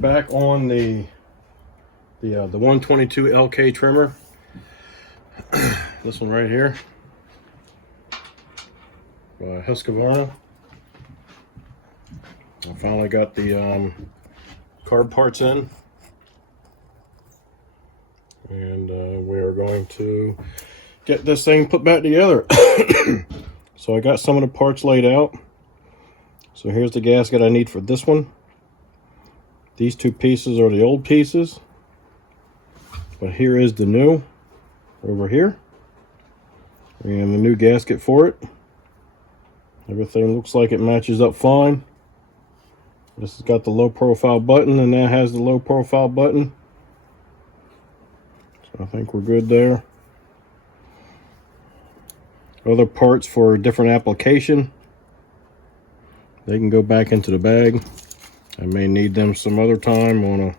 back on the 122 LK trimmer. This one right here by Husqvarna. I finally got the carb parts in, and we are going to get this thing put back together. So I got some of the parts laid out. So here's the gasket I need for this one. These two pieces are the old pieces, but here is the new over here, and the new gasket for it. Everything looks like it matches up fine. This has got the low profile button, and that has the low profile button, so I think we're good there. Other parts for a different application, they can go back into the bag. I may need them some other time on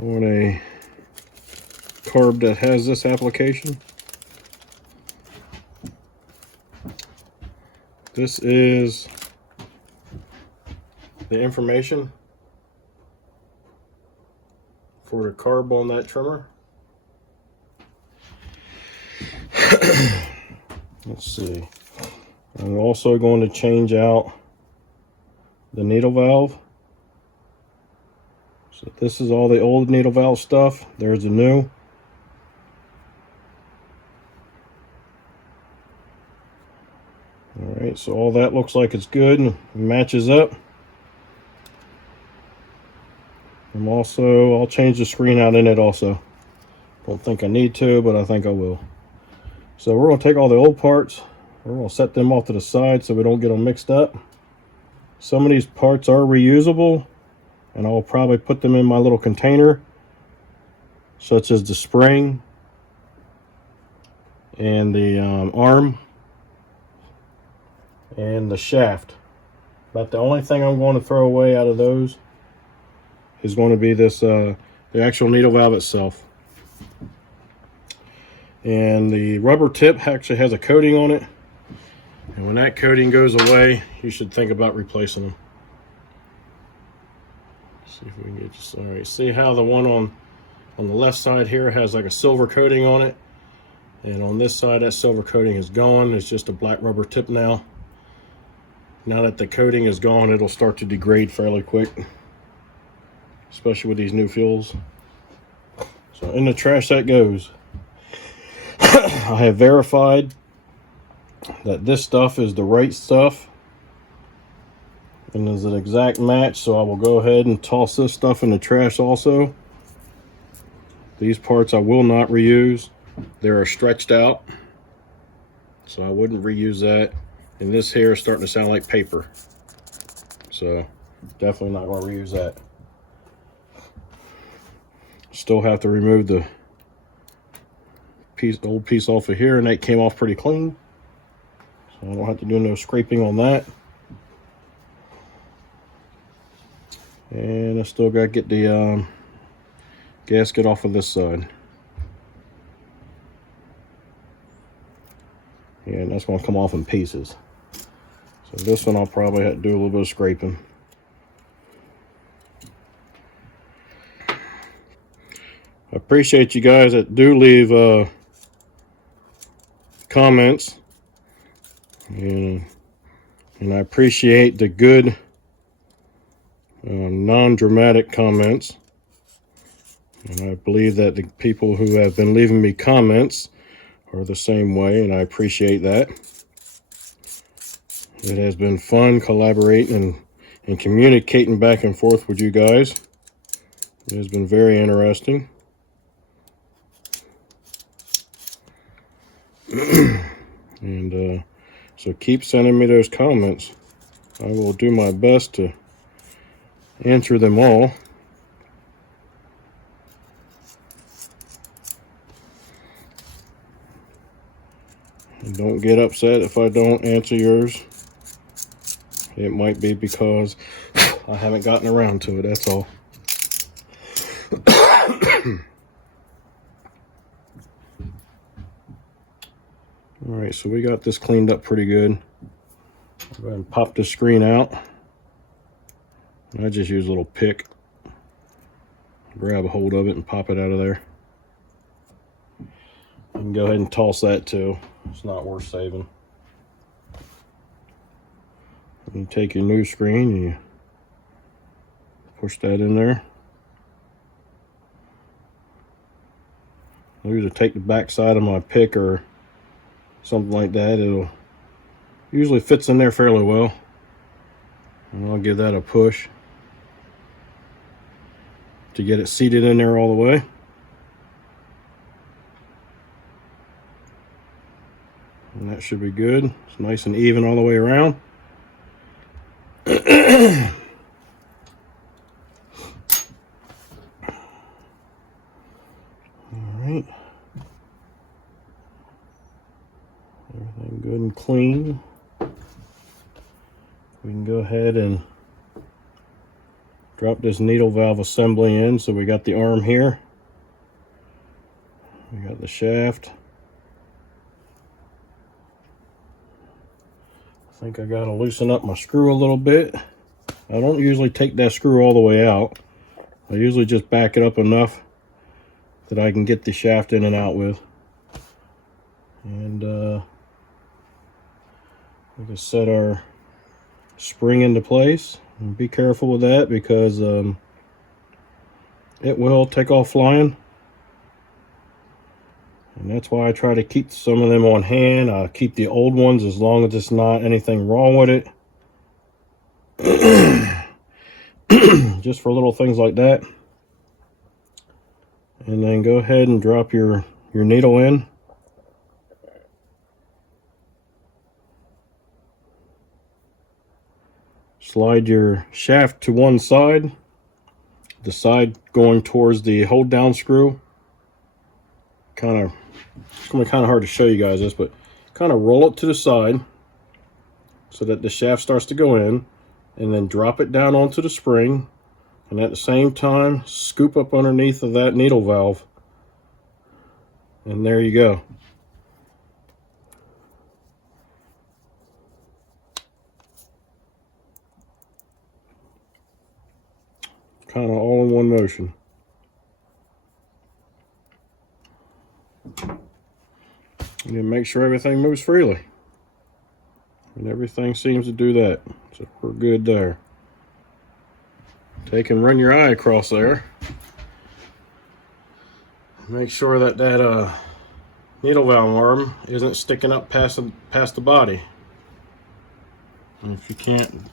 a carb that has this application. This is the information for the carb on that trimmer. Let's see. I'm also going to change out the needle valve. So this is all the old needle valve stuff. There's the new. Alright, so all that looks like it's good and matches up. I'll change the screen out in it also. Don't think I need to, but I think I will. So we're going to take all the old parts, we're going to set them off to the side so we don't get them mixed up. Some of these parts are reusable, and I'll probably put them in my little container, such as the spring and the arm and the shaft. But the only thing I'm going to throw away out of those is going to be this the actual needle valve itself. And the rubber tip actually has a coating on it, and when that coating goes away, you should think about replacing them. See if we can get this. All right, see how the one on the left side here has like a silver coating on it, and on this side that silver coating is gone. It's just a black rubber tip now. Now that the coating is gone, it'll start to degrade fairly quick, especially with these new fuels. So in the trash that goes. I have verified that this stuff is the right stuff and is an exact match, so I will go ahead and toss this stuff in the trash also. These parts I will not reuse. They are stretched out, so I wouldn't reuse that. And this here is starting to sound like paper, so definitely not going to reuse that. Still have to remove the old piece off of here, and that came off pretty clean, so I don't have to do no scraping on that. And I still got to get the gasket off of this side, and that's going to come off in pieces. So this one I'll probably have to do a little bit of scraping. I appreciate you guys that do leave comments, and I appreciate the good non-dramatic comments, and I believe that the people who have been leaving me comments are the same way, and I appreciate that. It has been fun collaborating and communicating back and forth with you guys. It has been very interesting. And so keep sending me those comments. I will do my best to answer them all. And don't get upset if I don't answer yours. It might be because I haven't gotten around to it, that's all. All right, so we got this cleaned up pretty good. I'll go ahead and pop the screen out. I just use a little pick, grab a hold of it and pop it out of there. You can go ahead and toss that too. It's not worth saving. You take your new screen and you push that in there. I'll usually take the back side of my pick or something like that. It'll usually fits in there fairly well. And I'll give that a push to get it seated in there all the way. And that should be good. It's nice and even all the way around. Alright. Everything good and clean. We can go ahead and drop this needle valve assembly in. So we got the arm here. We got the shaft. I think I gotta loosen up my screw a little bit. I don't usually take that screw all the way out. I usually just back it up enough that I can get the shaft in and out with. And we can set our spring into place. And be careful with that because it will take off flying. And that's why I try to keep some of them on hand. I keep the old ones as long as it's not anything wrong with it. Just for little things like that. And then go ahead and drop your needle in. Slide your shaft to one side. The side going towards the hold down screw. It's going to be kind of hard to show you guys this, but kind of roll it to the side so that the shaft starts to go in, and then drop it down onto the spring, and at the same time scoop up underneath of that needle valve, and there you go. Kind of all in one motion. And then make sure everything moves freely. And everything seems to do that. So we're good there. Take and run your eye across there. Make sure that that needle valve arm isn't sticking up past the body. And if you can't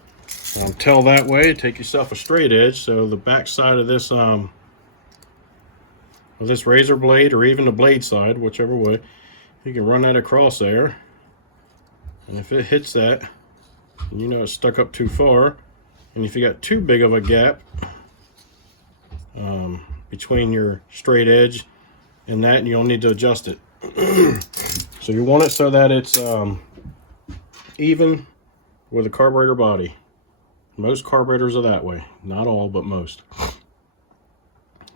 tell that way, take yourself a straight edge. So the back side of this razor blade, or even the blade side, whichever way, you can run that across there. And if it hits that, you know it's stuck up too far. And if you got too big of a gap between your straight edge and that, you'll need to adjust it. So you want it so that it's even with the carburetor body. Most carburetors are that way. Not all, but most.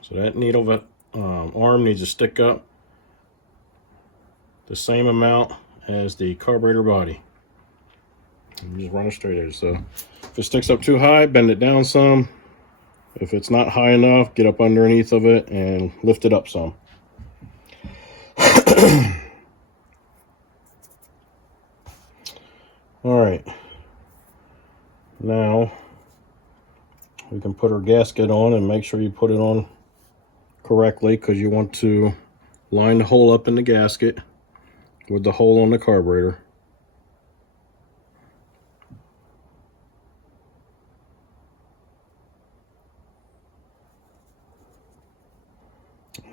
So that needle arm needs to stick up the same amount as the carburetor body. And just run a straight edge. So if it sticks up too high, bend it down some. If it's not high enough, get up underneath of it and lift it up some. All right. Now we can put our gasket on, and make sure you put it on correctly, because you want to line the hole up in the gasket with the hole on the carburetor.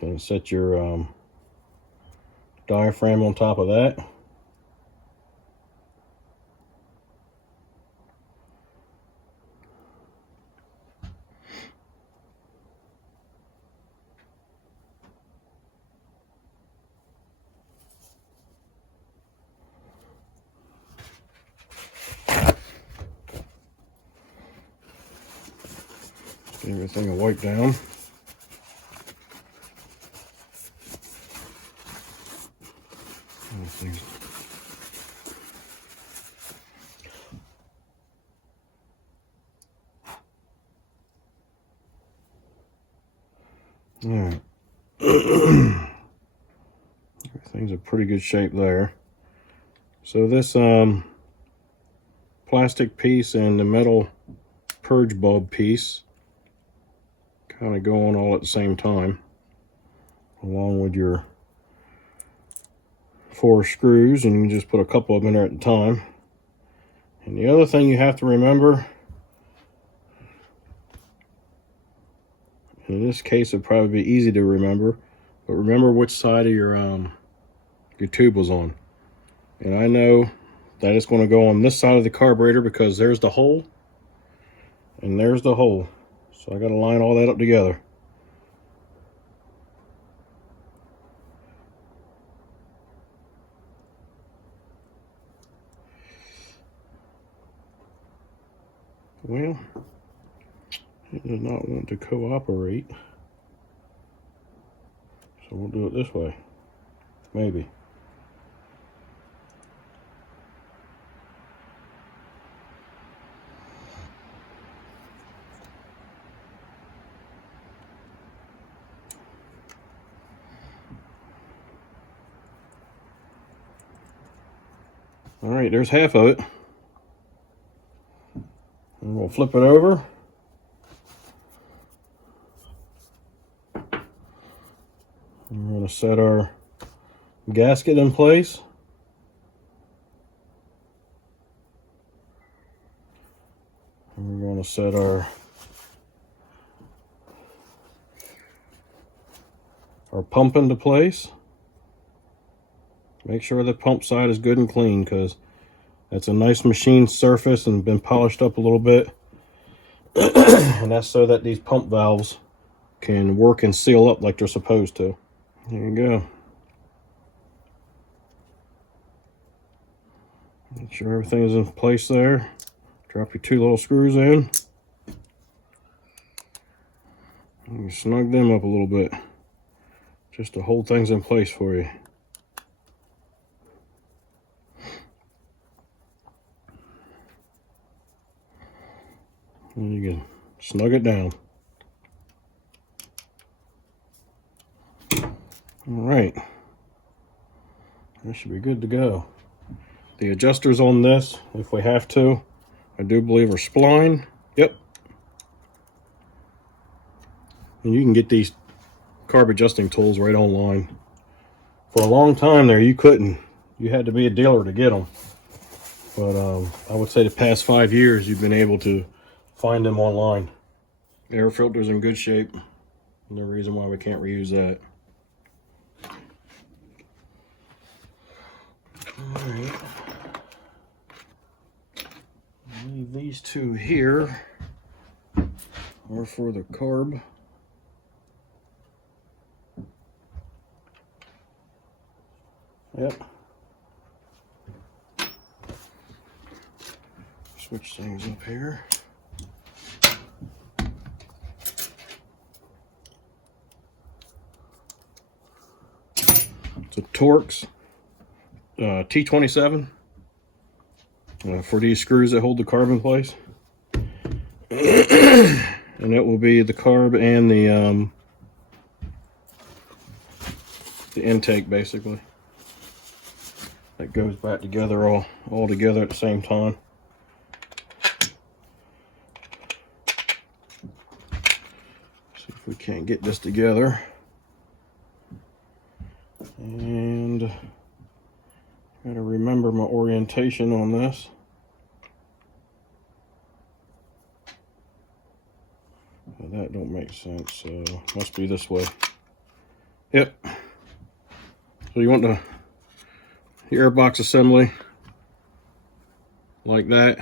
And set your diaphragm on top of that. Get everything will wipe down. All right. Everything's in pretty good shape there. So this plastic piece and the metal purge bulb piece kind of go on all at the same time, along with your 4 screws, and you just put a couple of them in there at a time. And the other thing you have to remember, in this case it'd probably be easy to remember, but remember which side of your tube was on. And I know that it's going to go on this side of the carburetor because there's the hole and there's the hole. So I got to line all that up together. Well, it does not want to cooperate. So we'll do it this way. Maybe. All right, there's half of it. And we'll flip it over. And we're going to set our gasket in place. And we're going to set our pump into place. Make sure the pump side is good and clean, because that's a nice machine surface and been polished up a little bit. And that's so that these pump valves can work and seal up like they're supposed to. There you go. Make sure everything is in place there. Drop your 2 little screws in. And you snug them up a little bit, just to hold things in place for you. And you can snug it down. All right, that should be good to go. The adjusters on this, if we have to, I do believe are spline. Yep. And you can get these carb adjusting tools right online. For a long time there, you couldn't. You had to be a dealer to get them. But I would say the past 5 years, you've been able to find them online. The air filter's in good shape. No reason why we can't reuse that. All right. Leave these 2 here are for the carb. Yep. Switch things up here. So Torx T27 for these screws that hold the carb in place. And it will be the carb and the intake, basically. That goes back together all together at the same time. See if we can't get this together. And gotta remember my orientation on this. Well, that don't make sense, so must be this way. Yep. So you want the airbox assembly like that,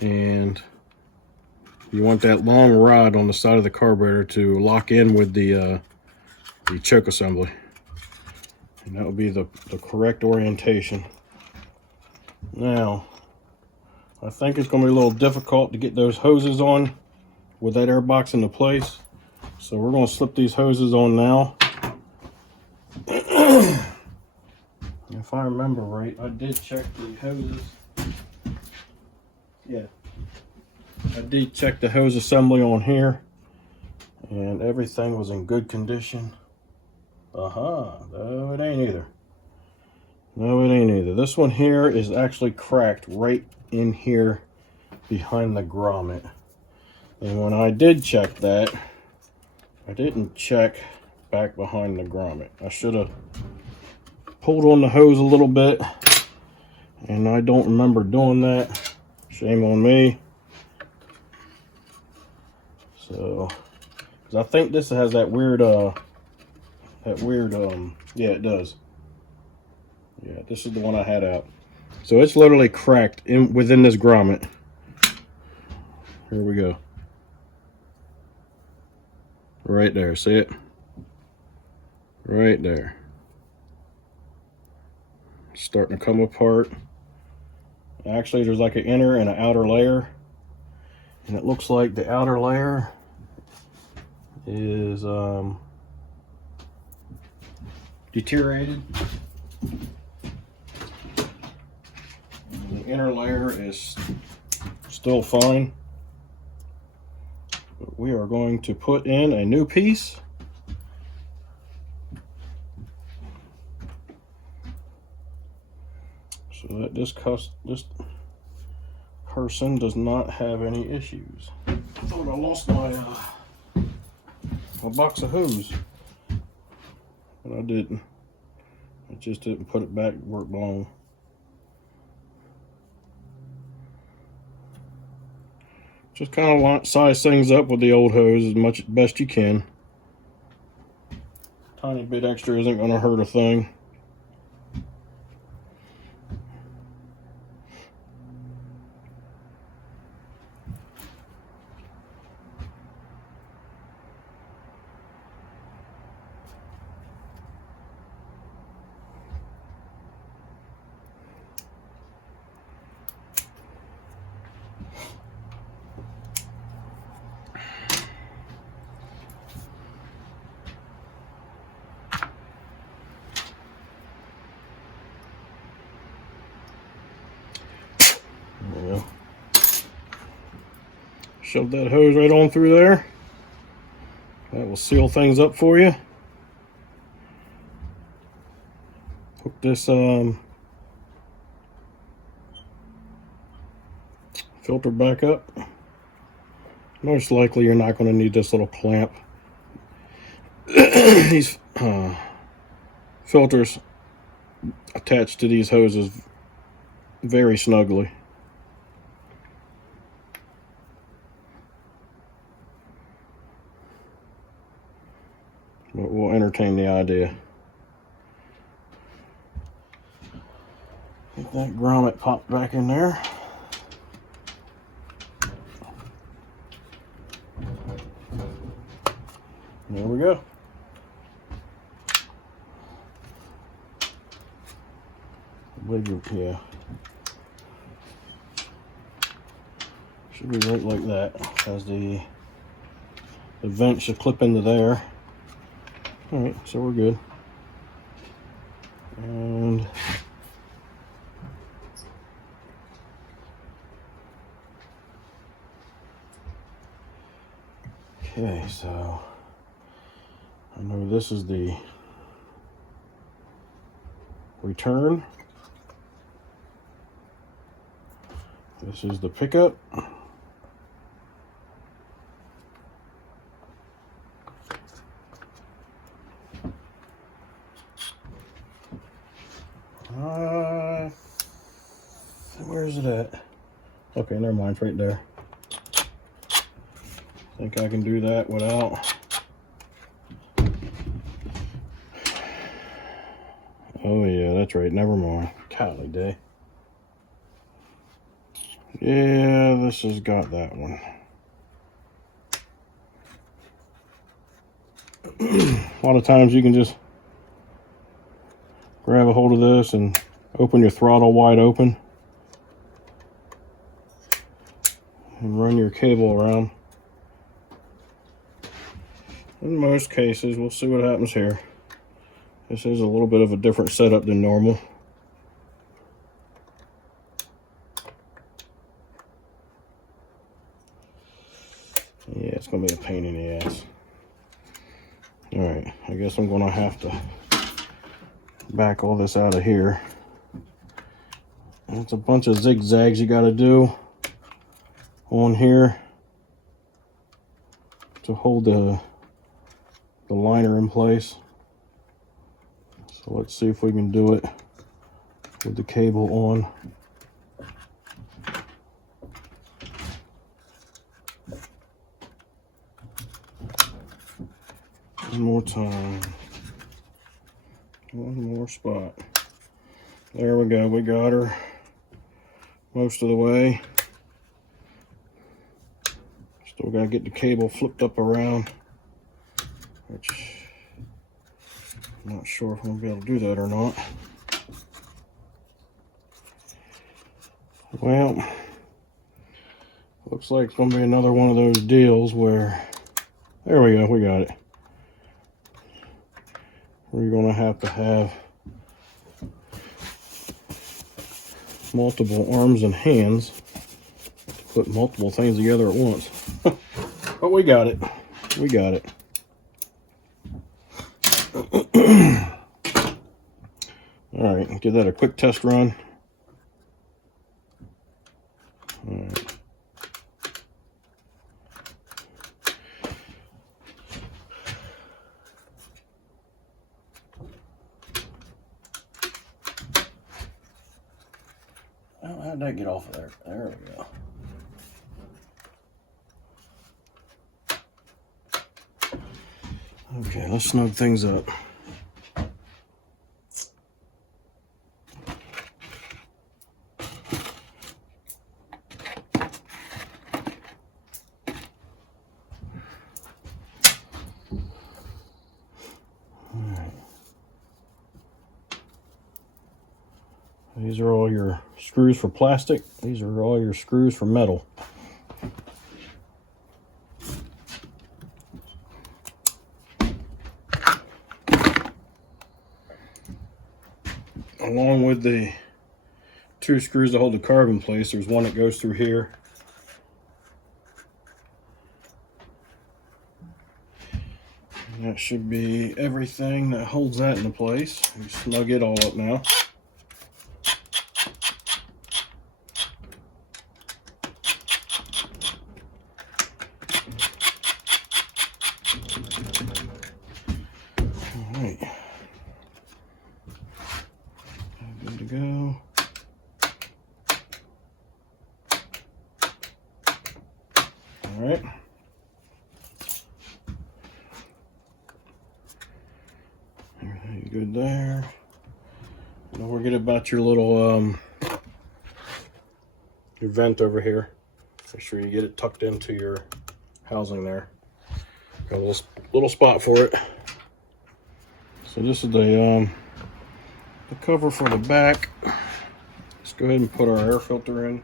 and you want that long rod on the side of the carburetor to lock in with the choke assembly, and that will be the correct orientation. Now, I think it's going to be a little difficult to get those hoses on with that airbox into place, so we're going to slip these hoses on now. If I remember right, I did check the hoses. Yeah, I did check the hose assembly on here, and everything was in good condition. No, it ain't either. No, it ain't either. This one here is actually cracked right in here behind the grommet. And when I did check that, I didn't check back behind the grommet. I should have pulled on the hose a little bit, and I don't remember doing that. Shame on me. So, because I think this has that weird, yeah, it does. Yeah, this is the one I had out. So it's literally cracked within this grommet. Here we go. Right there, see it? Right there. It's starting to come apart. Actually, there's like an inner and an outer layer. And it looks like the outer layer is deteriorated. The inner layer is still fine. But we are going to put in a new piece. So that this person does not have any issues. I thought I lost my box of hose, but I didn't. I just didn't put it back where it belonged. Just kind of size things up with the old hose as much best you can. Tiny bit extra isn't going to hurt a thing. Yeah. Shove that hose right on through there. That will seal things up for you. Hook this filter back up. Most likely you're not going to need this little clamp. These filters attached to these hoses very snugly. But we'll entertain the idea. Get that grommet popped back in there. There we go. I believe yeah. Should be right like that, as the vent should clip into there. Alright, so we're good. And okay, so I know this is the return. This is the pickup. Where's it at? Okay, never mind, it's right there. I think I can do that without. Oh yeah, that's right, never mind. Golly day. Yeah, this has got that one. A lot of times you can just grab a hold of this and open your throttle wide open and run your cable around. In most cases, we'll see what happens here. This is a little bit of a different setup than normal. Yeah, it's gonna be a pain in the ass. All right, I guess I'm gonna have to back all this out of here. And it's a bunch of zigzags you got to do on here to hold the liner in place. So let's see if we can do it with the cable on. One more time. One more spot. There we go. We got her most of the way. Still got to get the cable flipped up around, which I'm not sure if I'm going to be able to do that or not. Well, looks like it's going to be another one of those deals where, there we go, we got it. We're going to have multiple arms and hands to put multiple things together at once. But we got it. We got it. All right, give that a quick test run. All right. Oh, how'd that get off of there? There we go. Okay, let's snug things up. These are all your screws for plastic. These are all your screws for metal. Along with the 2 screws to hold the carb in place, there's one that goes through here. And that should be everything that holds that into place. You snug it all up now. All right. Good to go. All right. Everything good there. Don't forget about your little your vent over here. Make sure you get it tucked into your housing there. Got a little spot for it. So this is the cover for the back. Let's go ahead and put our air filter in.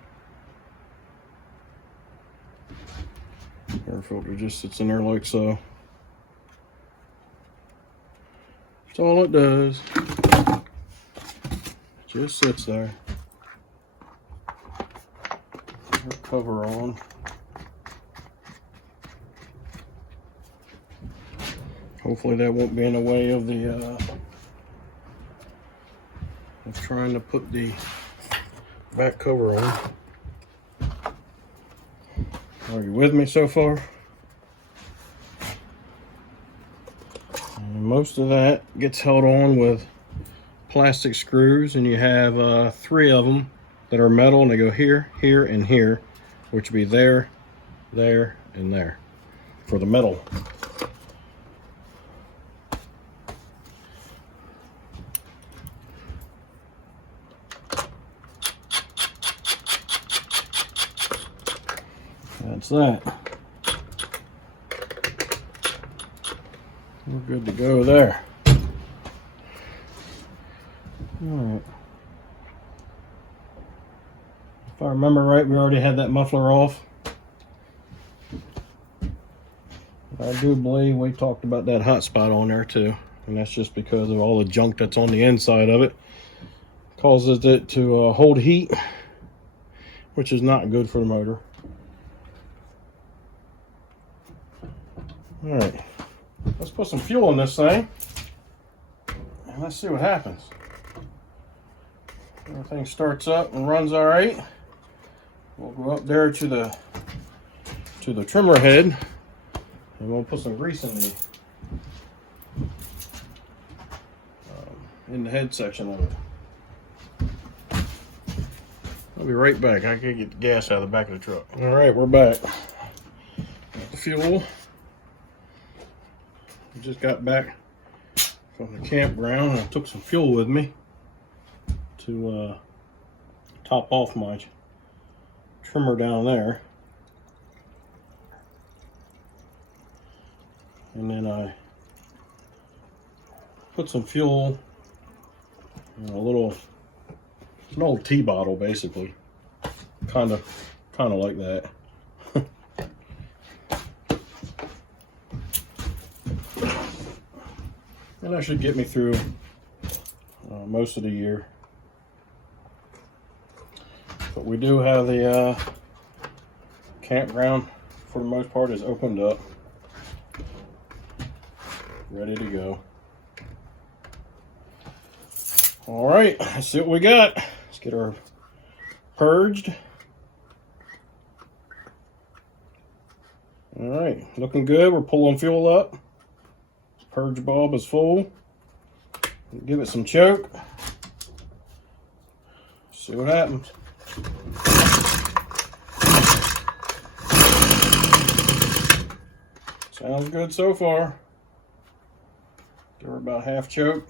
Air filter just sits in there like so. That's all it does. Just sits there. Put our cover on. Hopefully that won't be in the way of the of trying to put the back cover on. Are you with me so far? And most of that gets held on with plastic screws, and you have 3 of them that are metal, and they go here, here, and here, which would be there, there, and there for the metal. That's that. We're good to go there. Alright. If I remember right, we already had that muffler off. I do believe we talked about that hot spot on there too. And that's just because of all the junk that's on the inside of it. Causes it to hold heat, which is not good for the motor. All right, let's put some fuel in this thing and let's see what happens. Everything starts up and runs all right. We'll go up there to the trimmer head and we'll put some grease in the head section of it. I'll be right back. I can't get the gas out of the back of the truck. All right, we're back. Got the fuel. I just got back from the campground and I took some fuel with me to top off my trimmer down there. And then I put some fuel in an old tea bottle, basically. Kind of like that. And that should get me through most of the year. But we do have the campground, for the most part, is opened up, ready to go. All right, let's see what we got. Let's get our purged. All right, looking good. We're pulling fuel up. Purge bulb is full. Give it some choke. See what happens. Sounds good so far. Give her about half choke.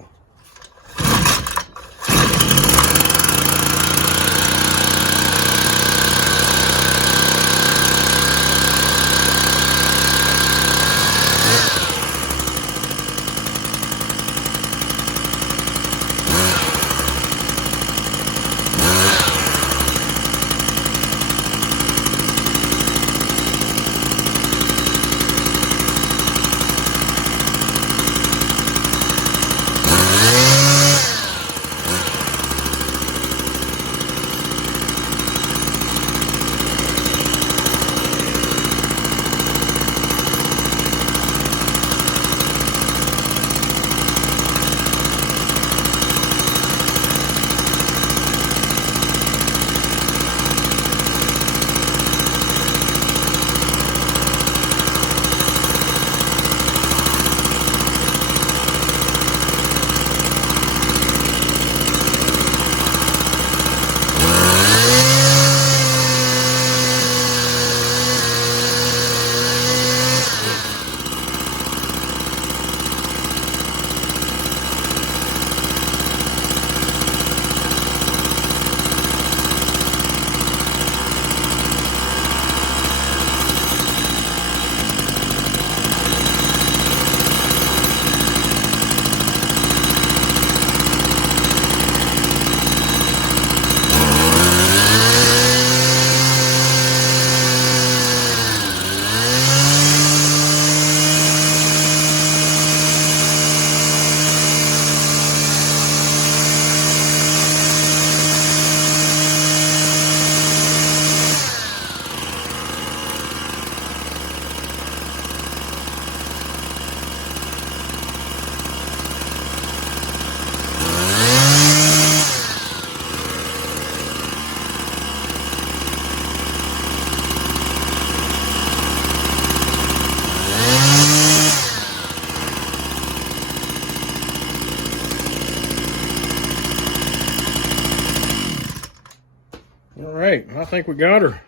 right, I think we got her.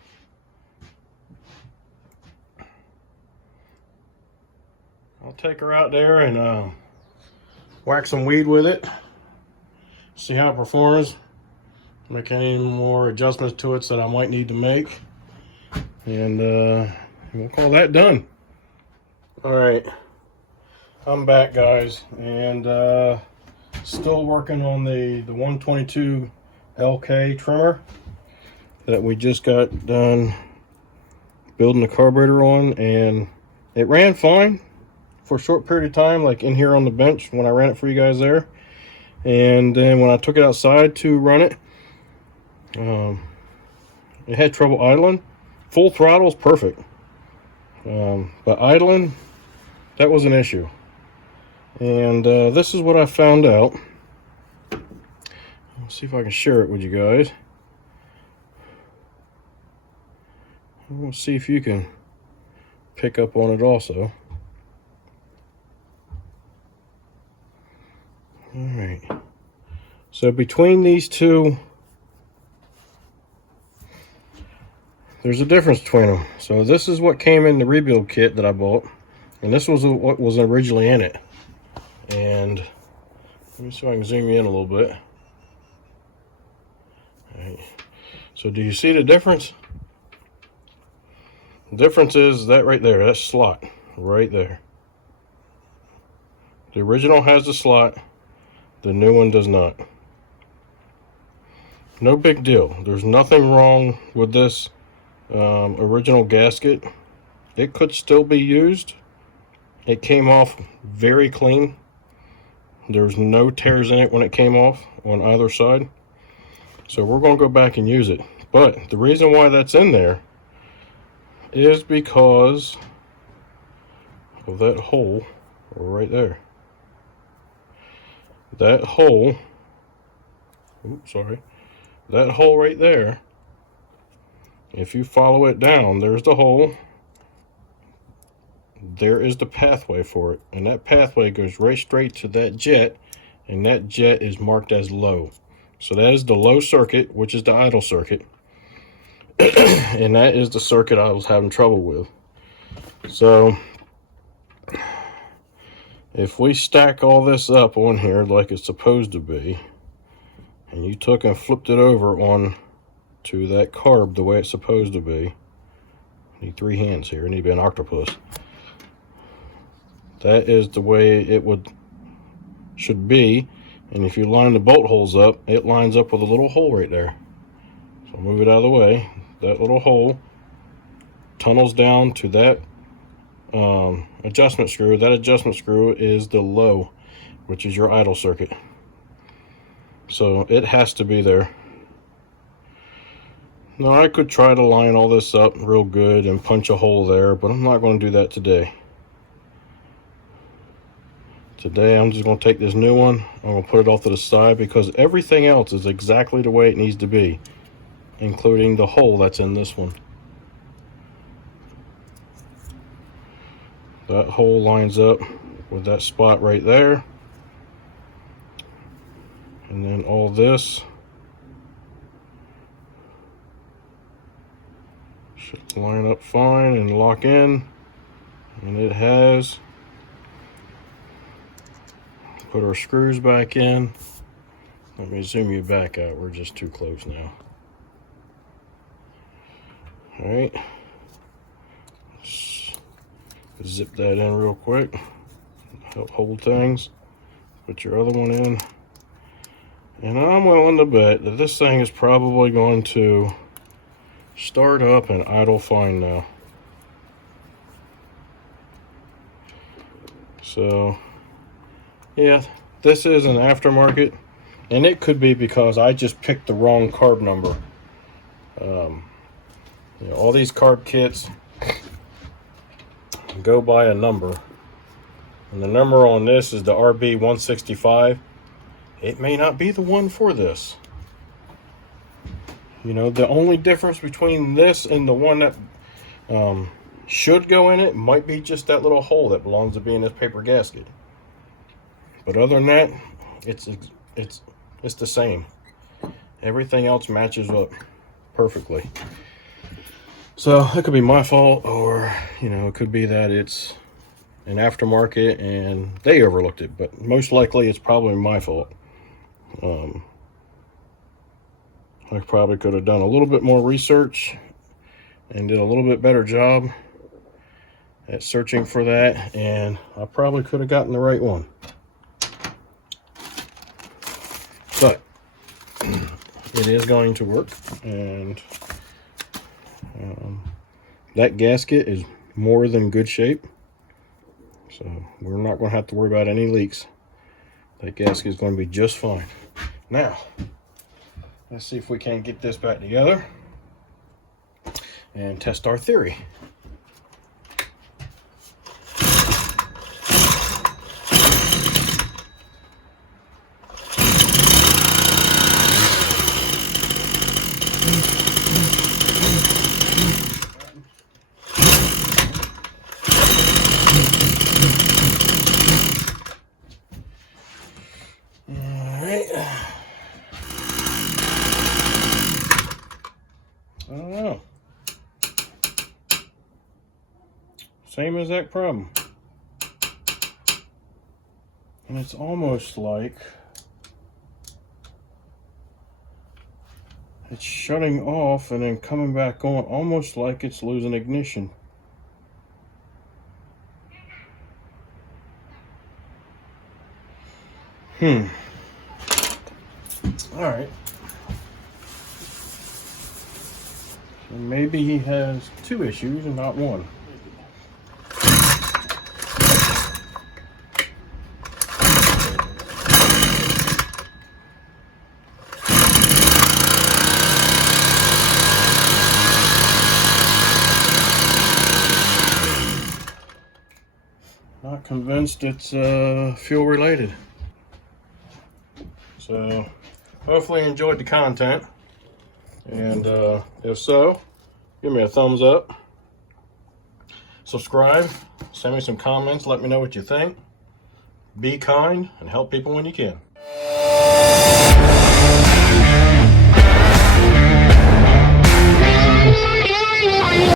I'll take her out there and whack some weed with it, see how it performs, make any more adjustments to it that I might need to make, and we'll call that done. All right, I'm back, guys, and still working on the 122 LK trimmer that we just got done building the carburetor on, and it ran fine for a short period of time, like in here on the bench when I ran it for you guys there. And then when I took it outside to run it, it had trouble idling. Full throttle is perfect, but idling, that was an issue. And this is what I found out. Let's see if I can share it with you guys. We'll see if you can pick up on it also. All right. So between these two, there's a difference between them. So this is what came in the rebuild kit that I bought, and this was what was originally in it. And let me see if I can zoom you in a little bit. All right. So do you see the difference? The difference is that right there, that slot right there. The original has the slot, the new one does not. No big deal. There's nothing wrong with this original gasket. It could still be used. It came off very clean. There's no tears in it when it came off on either side. So we're going to go back and use it. But the reason why that's in there is because of that hole right there. That hole, that hole right there, if you follow it down, there's the hole. There is the pathway for it, and that pathway goes right straight to that jet, and that jet is marked as low. So that is the low circuit, which is the idle circuit. And that is the circuit I was having trouble with. So if we stack all this up on here like it's supposed to be, and you took and flipped it over on to that carb the way it's supposed to be, I need 3 hands here, I need to be an octopus. That is the way it should be. And if you line the bolt holes up, it lines up with a little hole right there. So move it out of the way. That little hole tunnels down to that adjustment screw. That adjustment screw is the low, which is your idle circuit. So it has to be there. Now I could try to line all this up real good and punch a hole there, but I'm not going to do that today. Today I'm just going to take this new one, I'm going to put it off to the side because everything else is exactly the way it needs to be, including the hole that's in this one. That hole lines up with that spot right there. And then all this should line up fine and lock in. And it has. Put our screws back in. Let me zoom you back out. We're just too close now. All right. Zip that in real quick. Help hold things. Put your other one in. And I'm willing to bet that this thing is probably going to start up and idle fine now. So, yeah, this is an aftermarket, and it could be because I just picked the wrong carb number. You know, all these carb kits go by a number, and the number on this is the RB165. It may not be the one for this. You know, the only difference between this and the one that should go in it might be just that little hole that belongs to be in this paper gasket. But other than that, it's the same. Everything else matches up perfectly. So it could be my fault, or you know, it could be that it's an aftermarket and they overlooked it. But most likely, it's probably my fault. I probably could have done a little bit more research and did a little bit better job at searching for that, and I probably could have gotten the right one. But it is going to work, and that gasket is more than good shape, so we're not going to have to worry about any leaks. That gasket is going to be just fine. Now, let's see if we can get this back together and test our theory. I don't know. Same exact problem. And it's almost like it's shutting off and then coming back on, almost like it's losing ignition. All right. So maybe he has two issues and not one. Not convinced it's fuel related. So hopefully you enjoyed the content, and if so, give me a thumbs up, subscribe, send me some comments, let me know what you think. Be kind and help people when you can.